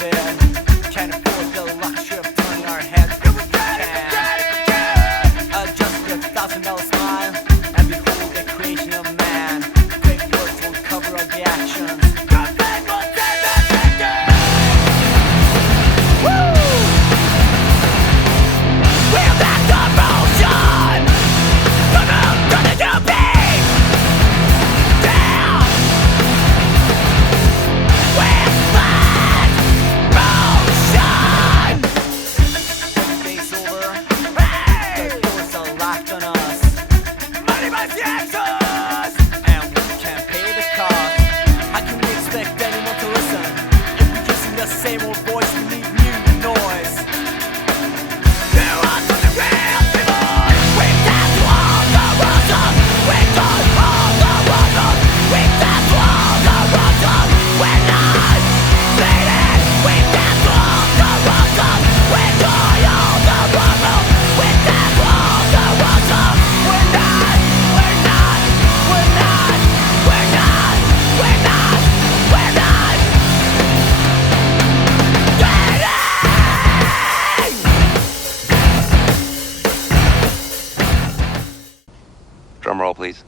of it. Can't afford the luxury of turning our heads. Just a $1,000 smile and behold the creation of man. Great words will cover all the actions. Same old voice, we need new noise. There are some real people. We've danced to all the rules. We've done all the rules. We've danced to all the rules. We're not bleeding. We've danced to all the rules. We're doing all the rules. We've danced to all the rules. We're not. We're not. We're not. We're not. We're not. We're not. Drum roll, please.